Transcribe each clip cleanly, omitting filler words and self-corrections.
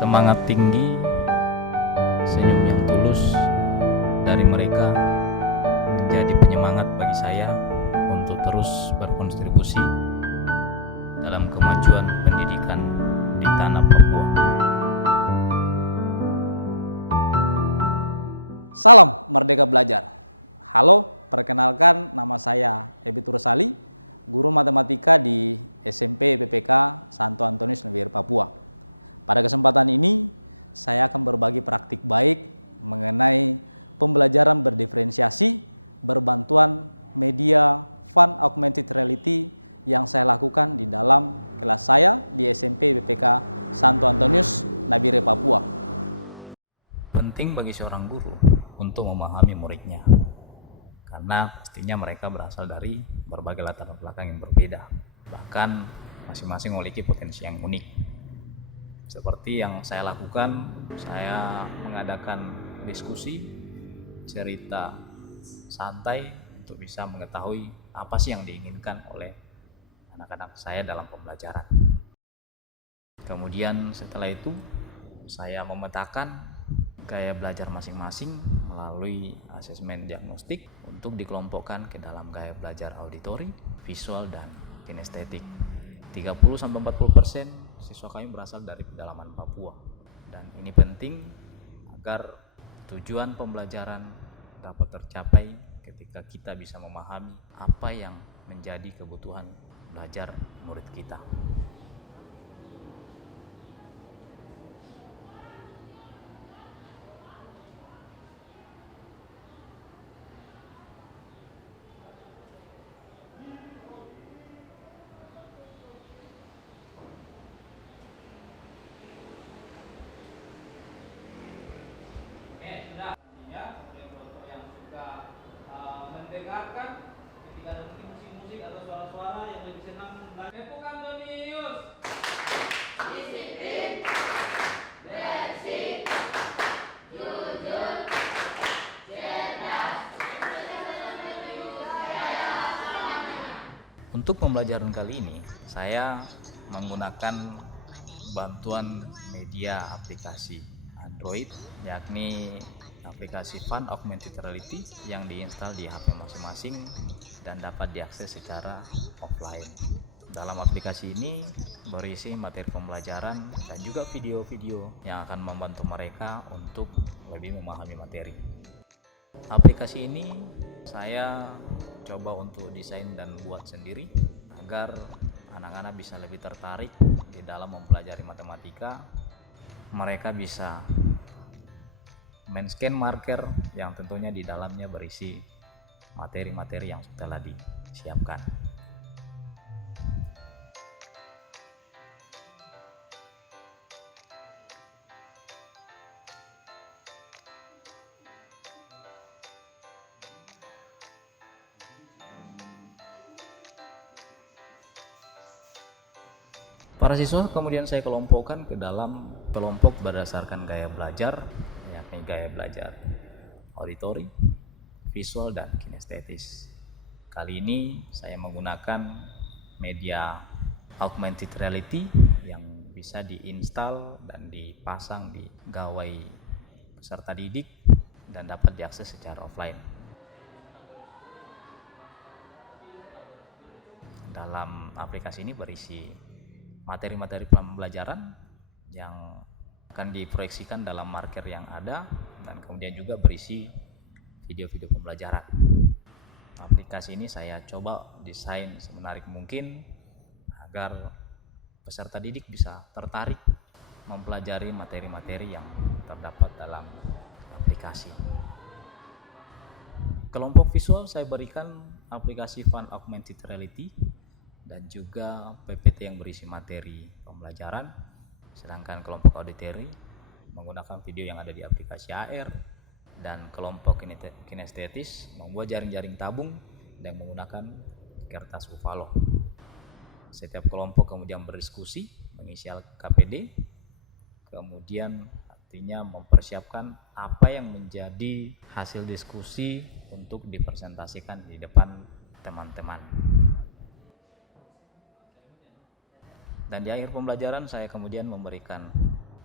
Semangat tinggi, senyum yang tulus dari mereka menjadi penyemangat bagi saya untuk terus berkontribusi dalam kemajuan pendidikan di tanah Papua. Penting bagi seorang guru untuk memahami muridnya, karena pastinya mereka berasal dari berbagai latar belakang yang berbeda, bahkan masing-masing memiliki potensi yang unik. Seperti yang saya lakukan, saya mengadakan diskusi, cerita santai untuk bisa mengetahui apa sih yang diinginkan oleh anak-anak saya dalam pembelajaran. Kemudian setelah itu saya memetakan gaya belajar masing-masing melalui asesmen diagnostik untuk dikelompokkan ke dalam gaya belajar auditori, visual, dan kinestetik. 30-40% siswa kami berasal dari pedalaman Papua, dan ini penting agar tujuan pembelajaran dapat tercapai ketika kita bisa memahami apa yang menjadi kebutuhan belajar murid kita. Mendengarkan ketika ada musik-musik atau suara-suara yang lebih senang. Tepuk Antonius. Disiplin, bersih, jujur, cerdas. Untuk pembelajaran kali ini, saya menggunakan bantuan media aplikasi Android, yakni aplikasi Fun Augmented Reality yang diinstal di HP masing-masing dan dapat diakses secara offline. Dalam aplikasi ini berisi materi pembelajaran dan juga video-video yang akan membantu mereka untuk lebih memahami materi. Aplikasi ini saya coba untuk desain dan buat sendiri agar anak-anak bisa lebih tertarik di dalam mempelajari matematika. Mereka bisa men-scan marker yang tentunya di dalamnya berisi materi-materi yang telah disiapkan. Para siswa kemudian saya kelompokkan ke dalam kelompok berdasarkan gaya belajar, yakni gaya belajar auditori, visual, dan kinestetis. Kali ini saya menggunakan media augmented reality yang bisa diinstal dan dipasang di gawai peserta didik dan dapat diakses secara offline. Dalam aplikasi ini berisi materi-materi pembelajaran yang akan diproyeksikan dalam marker yang ada, dan kemudian juga berisi video-video pembelajaran. Aplikasi ini saya coba desain semenarik mungkin agar peserta didik bisa tertarik mempelajari materi-materi yang terdapat dalam aplikasi. Kelompok visual saya berikan aplikasi Fun Augmented Reality dan juga PPT yang berisi materi pembelajaran, sedangkan kelompok auditori menggunakan video yang ada di aplikasi AR, dan kelompok kinestetis membuat jaring-jaring tabung dan menggunakan kertas Ufalo. Setiap kelompok kemudian berdiskusi mengisi KPD, kemudian artinya mempersiapkan apa yang menjadi hasil diskusi untuk dipresentasikan di depan teman-teman. Dan di akhir pembelajaran saya kemudian memberikan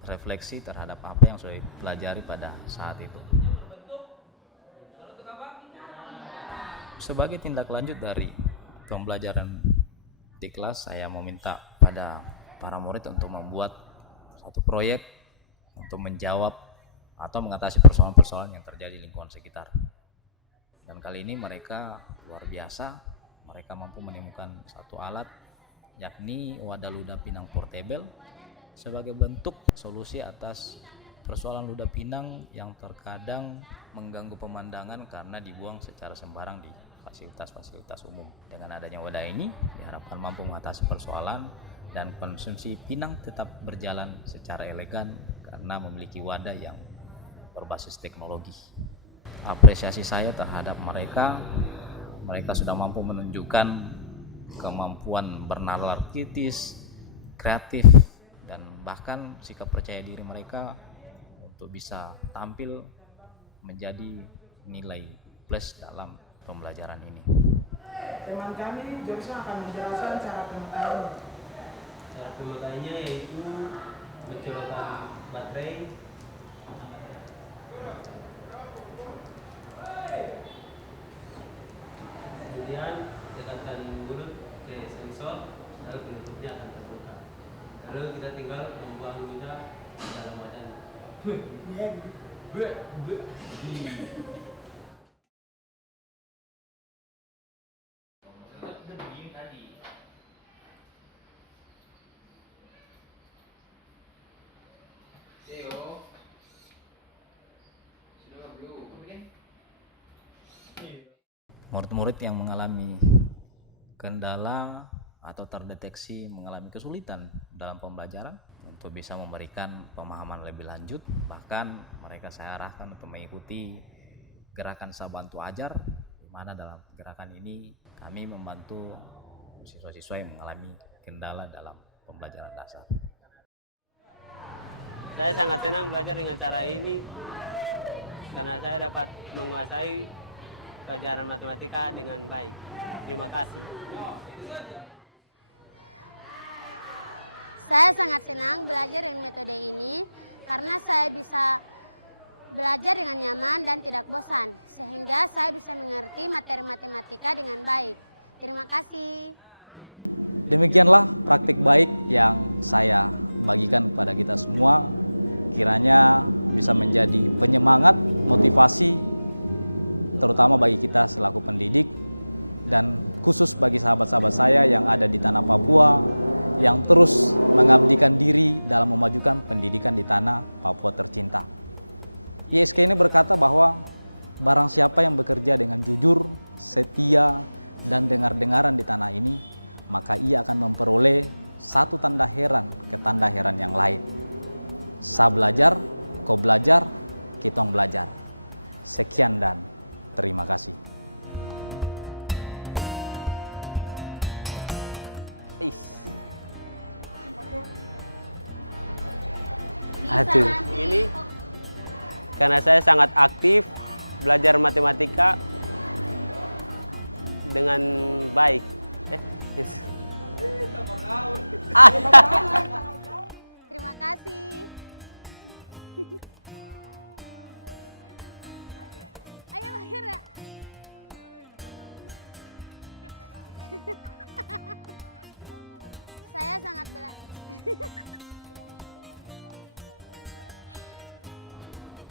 refleksi terhadap apa yang sudah dipelajari pada saat itu. Sebagai tindak lanjut dari pembelajaran di kelas, saya meminta pada para murid untuk membuat satu proyek untuk menjawab atau mengatasi persoalan-persoalan yang terjadi di lingkungan sekitar. Dan kali ini mereka luar biasa, mereka mampu menemukan satu alat, yakni wadah ludah pinang portable, sebagai bentuk solusi atas persoalan ludah pinang yang terkadang mengganggu pemandangan karena dibuang secara sembarang di fasilitas-fasilitas umum. Dengan adanya wadah ini diharapkan mampu mengatasi persoalan dan konsumsi pinang tetap berjalan secara elegan karena memiliki wadah yang berbasis teknologi. Apresiasi saya terhadap mereka sudah mampu menunjukkan kemampuan bernalar kritis, kreatif, dan bahkan sikap percaya diri mereka untuk bisa tampil menjadi nilai plus dalam pembelajaran ini. Teman kami, Joshua akan menjelaskan cara pemakaiannya. Cara pemakaiannya yaitu mencolokkan baterai, kemudian dekatkan mulut ke sensor, lalu penutupnya akan terbuka. Lalu kita tinggal membuang ludah ke dalam wadahnya. Murid-murid yang mengalami kendala atau terdeteksi mengalami kesulitan dalam pembelajaran untuk bisa memberikan pemahaman lebih lanjut, bahkan mereka saya arahkan untuk mengikuti gerakan Sabantu Ajar, di mana dalam gerakan ini kami membantu siswa-siswa yang mengalami kendala dalam pembelajaran dasar. Saya sangat senang belajar dengan cara ini karena saya dapat menguasai pelajaran matematika dengan baik. Terima kasih. Saya sangat senang belajar dengan metode ini karena saya bisa belajar dengan nyaman dan tidak bosan, sehingga saya bisa mengerti materi matematika dengan baik. Terima kasih. Bekerja praktik baik yang saya berikan kepada kita semua, kiranya bisa menjadi penyemangat motivasi, terutama bagi kita sebagai pendidik dan khusus bagi sahabat-sahabat saya yang ada di tanah Papua yang terus mengabdikan diri dalam kualitas pendidikan di tanah Papua tercinta. ISPN berkata bahwa barang siapa yang bekerja dengan jujur, setia, dan dengan tekad bukan hanya maka dia akan memperoleh satu tantangan tentang yang lain. Senang belajar, ikut belajar, kita belajar. Sekian dan terima kasih.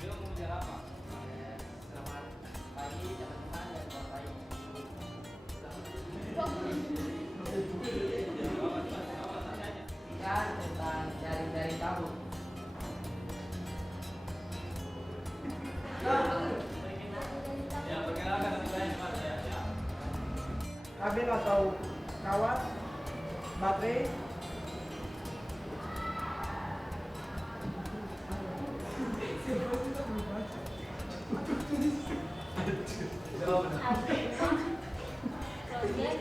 Beliau mau bicara apa? Selamat pagi teman-teman dan selamat pagi. Bicara tentang jari-jari kamu. Ya, perkenalkan nama saya Mas ya. Kabel atau kawat, baterai, Proyek